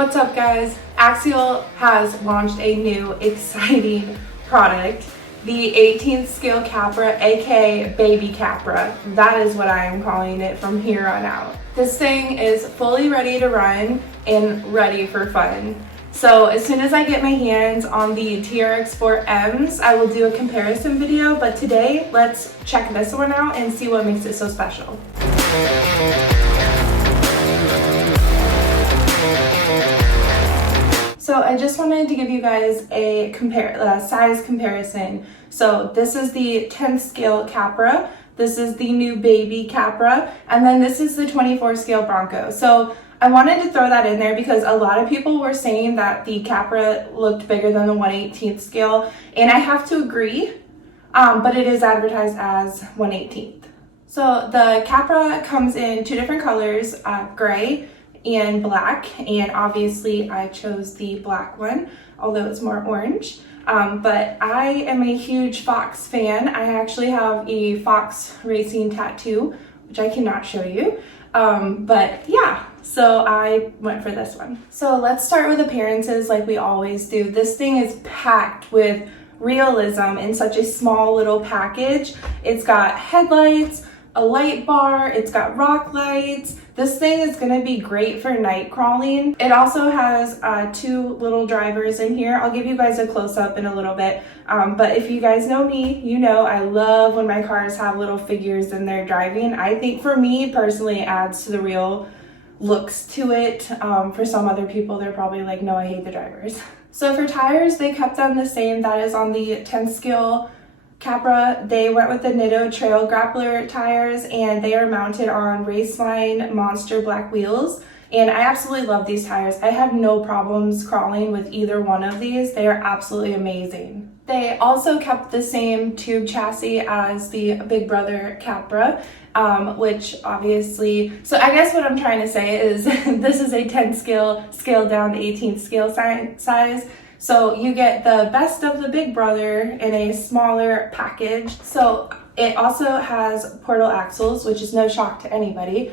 What's up, guys? Axial has launched a new exciting product, the 18th scale Capra, aka Baby Capra. That is what I am calling it from here on out. This thing is fully ready to run and ready for fun. So as soon as I get my hands on the TRX4Ms, I will do a comparison video, but today let's check this one out and see what makes it so special. So I just wanted to give you guys a size comparison. So this is the 10th scale Capra, this is the new Baby Capra, and then this is the 24 scale Bronco. So I wanted to throw that in there because a lot of people were saying that the Capra looked bigger than the 1/18th scale, and I have to agree, but it is advertised as 1/18th. So the Capra comes in two different colors, gray and black, and obviously I chose the black one, although it's more orange. But I am a huge Fox fan. I actually have a Fox racing tattoo, which I cannot show you. But yeah, so I went for this one. So let's start with appearances like we always do. This thing is packed with realism in such a small little package. It's got headlights, a light bar, it's got rock lights. This thing is going to be great for night crawling. It also has two little drivers in here. I'll give you guys a close-up in a little bit, but if you guys know me, you know I love when my cars have little figures in their driving. I think for me personally it adds to the real looks to it. For some other people, they're probably like, no, I hate the drivers. So for tires, they kept them the same. That is on the 10th scale Capra. They went with the Nitto Trail Grappler tires, and they are mounted on Raceline Monster black wheels, and I absolutely love these tires. I have no problems crawling with either one of these. They are absolutely amazing. They also kept the same tube chassis as the Big Brother Capra, which obviously, so I guess what I'm trying to say is this is a 10 scaled down to 18th scale size. So you get the best of the Big Brother in a smaller package. So it also has portal axles, which is no shock to anybody,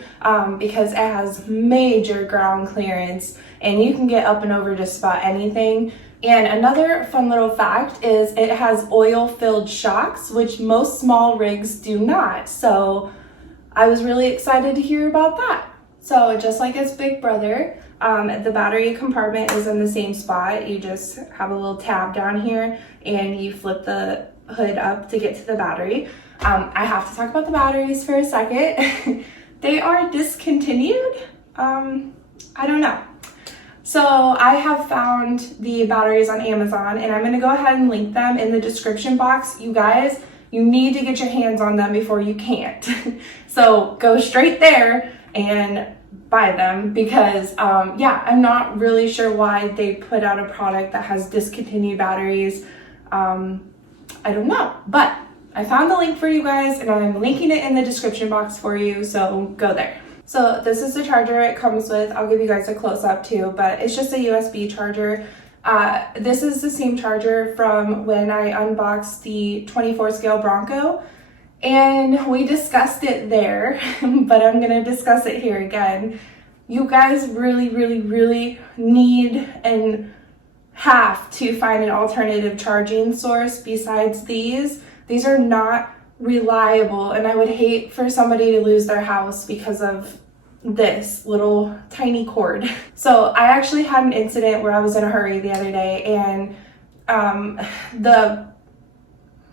because it has major ground clearance and you can get up and over just about anything. And another fun little fact is it has oil-filled shocks, which most small rigs do not. So I was really excited to hear about that. So just like its Big Brother, the battery compartment is in the same spot. You just have a little tab down here and you flip the hood up to get to the battery. I have to talk about the batteries for a second. They are discontinued. I don't know. So I have found the batteries on Amazon, and I'm going to go ahead and link them in the description box. You guys, you need to get your hands on them before you can't. So go straight there and buy them, because yeah, I'm not really sure why they put out a product that has discontinued batteries. I don't know, but I found the link for you guys and I'm linking it in the description box for you, so go there. So this is the charger it comes with. I'll give you guys a close-up too, but it's just a USB charger. This is the same charger from when I unboxed the 24 scale Bronco, and we discussed it there, but I'm going to discuss it here again. You guys really need and have to find an alternative charging source besides these. These are not reliable, and I would hate for somebody to lose their house because of this little tiny cord. So I actually had an incident where I was in a hurry the other day, and the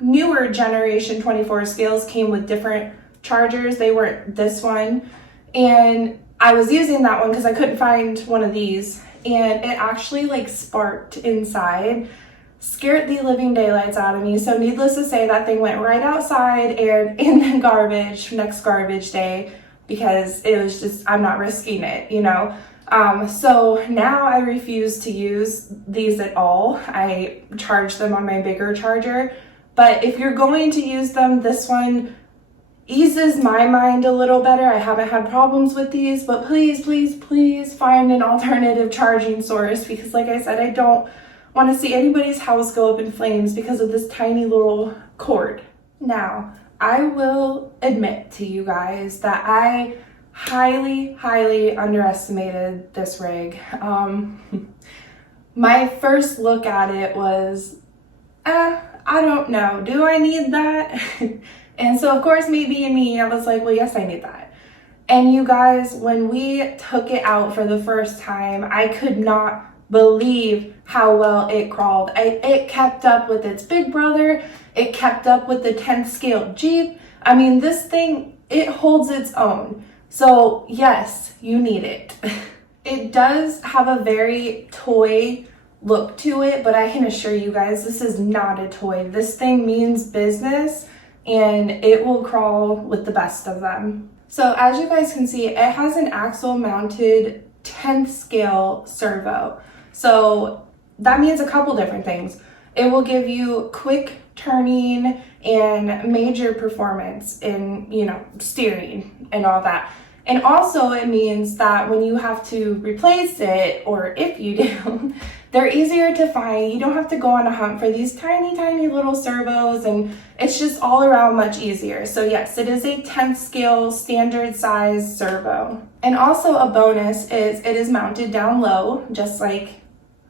newer generation 24 scales came with different chargers. They weren't this one, and I was using that one because I couldn't find one of these, and it actually like sparked inside, scared the living daylights out of me. So needless to say, that thing went right outside and in the garbage next garbage day, because it was just, I'm not risking it, you know. So now I refuse to use these at all. I charge them on my bigger charger. But if you're going to use them, this one eases my mind a little better. I haven't had problems with these, but please find an alternative charging source, because like I said, I don't want to see anybody's house go up in flames because of this tiny little cord. Now, I will admit to you guys that I highly underestimated this rig. My first look at it was, I don't know, do I need that? And so of course me being me, I was like, well, yes, I need that. And you guys, when we took it out for the first time, I could not believe how well it crawled. It kept up with its big brother. It kept up with the 10th scale Jeep. I mean, this thing, it holds its own. So yes, you need it. It does have a very toy look to it, but I can assure you guys, this is not a toy. This thing means business, and it will crawl with the best of them. So as you guys can see, it has an axle mounted 10th scale servo. So that means a couple different things. It will give you quick turning and major performance in, steering and all that. And also it means that when you have to replace it, or if you do, they're easier to find. You don't have to go on a hunt for these tiny little servos, and it's just all around much easier. So yes, it is a 10th scale standard size servo. And also a bonus is it is mounted down low, just like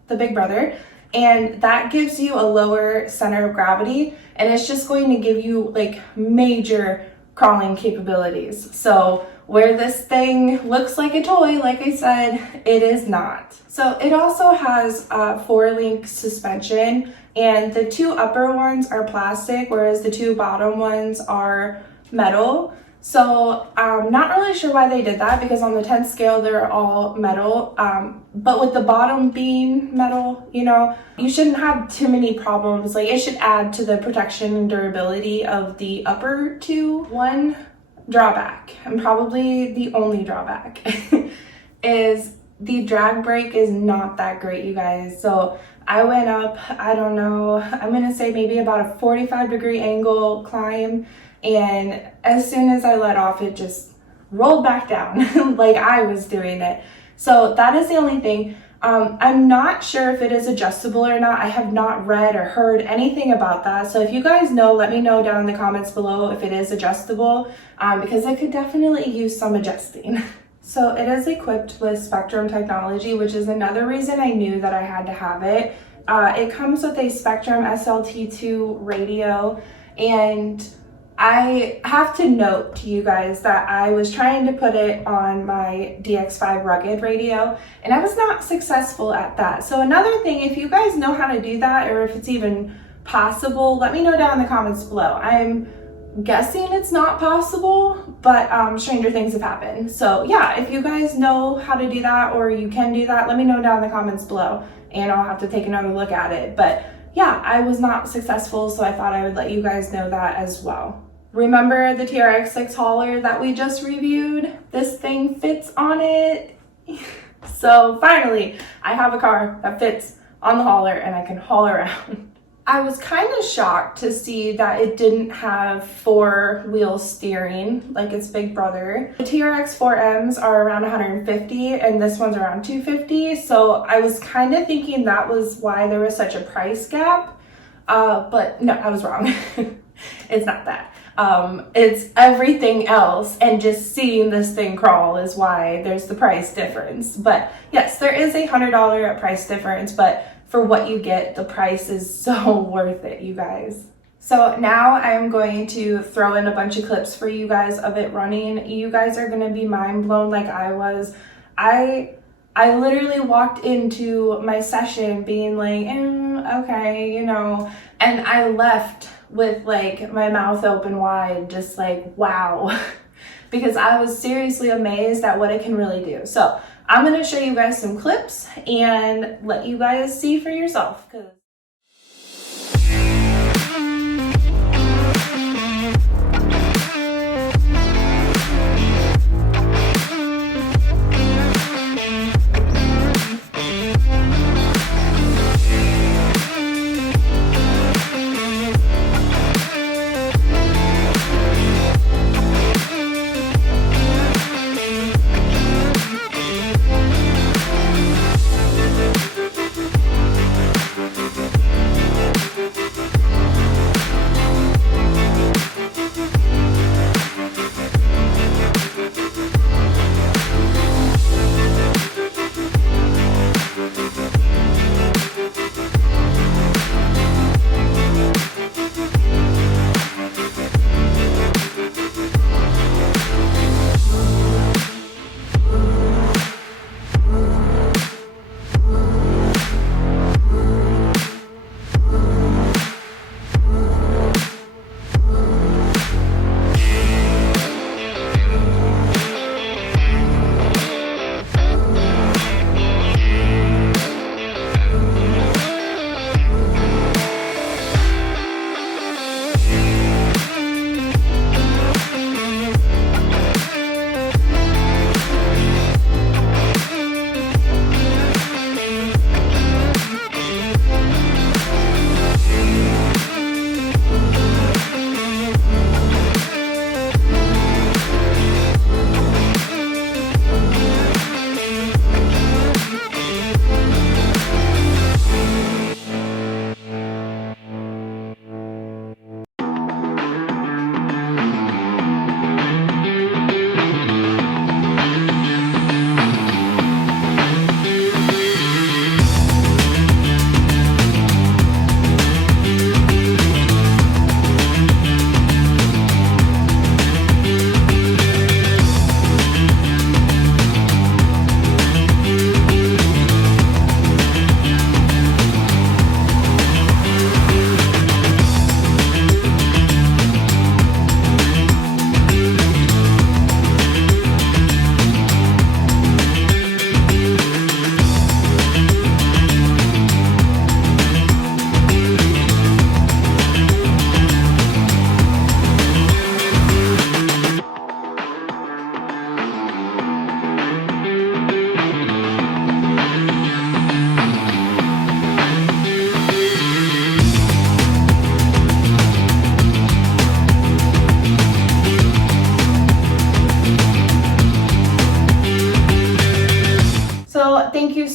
the big brother. And that gives you a lower center of gravity, and it's just going to give you like major crawling capabilities. So where this thing looks like a toy, like I said, it is not. So it also has a 4-link suspension, and the 2 upper ones are plastic, whereas the 2 bottom ones are metal. So I'm not really sure why they did that, because on the 10th scale they're all metal, but with the bottom being metal, you shouldn't have too many problems. Like, it should add to the protection and durability of the upper 2. One drawback, and probably the only drawback, is the drag brake is not that great, you guys. So I went up, I don't know, I'm gonna say maybe about a 45-degree angle climb, and as soon as I let off, it just rolled back down like I was doing it. So that is the only thing. I'm not sure if it is adjustable or not. I have not read or heard anything about that. So if you guys know, let me know down in the comments below if it is adjustable, because I could definitely use some adjusting. So it is equipped with Spectrum technology, which is another reason I knew that I had to have it. It comes with a Spectrum SLT2 radio, and I have to note to you guys that I was trying to put it on my DX5 rugged radio, and I was not successful at that. So another thing, if you guys know how to do that, or if it's even possible, let me know down in the comments below. I'm guessing it's not possible, but stranger things have happened. So yeah, if you guys know how to do that, or you can do that, let me know down in the comments below, and I'll have to take another look at it. But yeah, I was not successful, so I thought I would let you guys know that as well. Remember the TRX6 hauler that we just reviewed? This thing fits on it. So finally, I have a car that fits on the hauler, and I can haul around. I was kind of shocked to see that it didn't have 4-wheel steering like its big brother. The TRX 4Ms are around 150, and this one's around 250. So I was kind of thinking that was why there was such a price gap, but no, I was wrong. It's not that. It's everything else, and just seeing this thing crawl is why there's the price difference. But yes, there is a $100 price difference, but for what you get, the price is so worth it, you guys. So now I'm going to throw in a bunch of clips for you guys of it running. You guys are gonna be mind blown like I was. I literally walked into my session being like, okay, and I left with like my mouth open wide, just like, wow, because I was seriously amazed at what it can really do. So I'm going to show you guys some clips and let you guys see for yourself.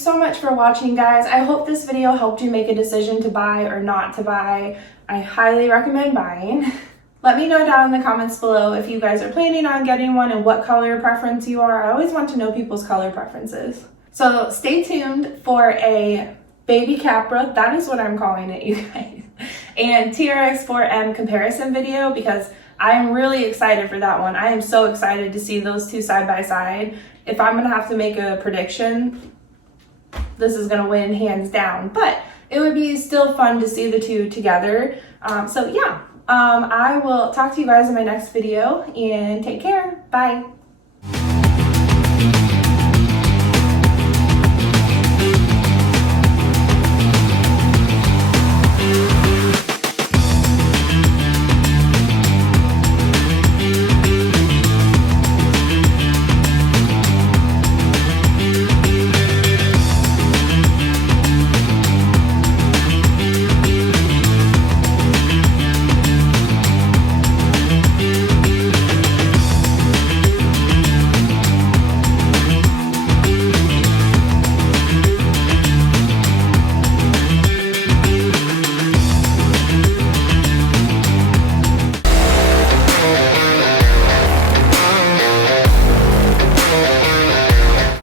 so much for watching, guys. I hope this video helped you make a decision to buy or not to buy. I highly recommend buying. Let me know down in the comments below if you guys are planning on getting one and what color preference you are. I always want to know people's color preferences. So stay tuned for a baby Capra, that is what I'm calling it, you guys, and TRX4M comparison video, because I'm really excited for that one. I am so excited to see those two side by side. If I'm gonna have to make a prediction, this is gonna win hands down, but it would be still fun to see the two together. So yeah, I will talk to you guys in my next video, and take care. Bye.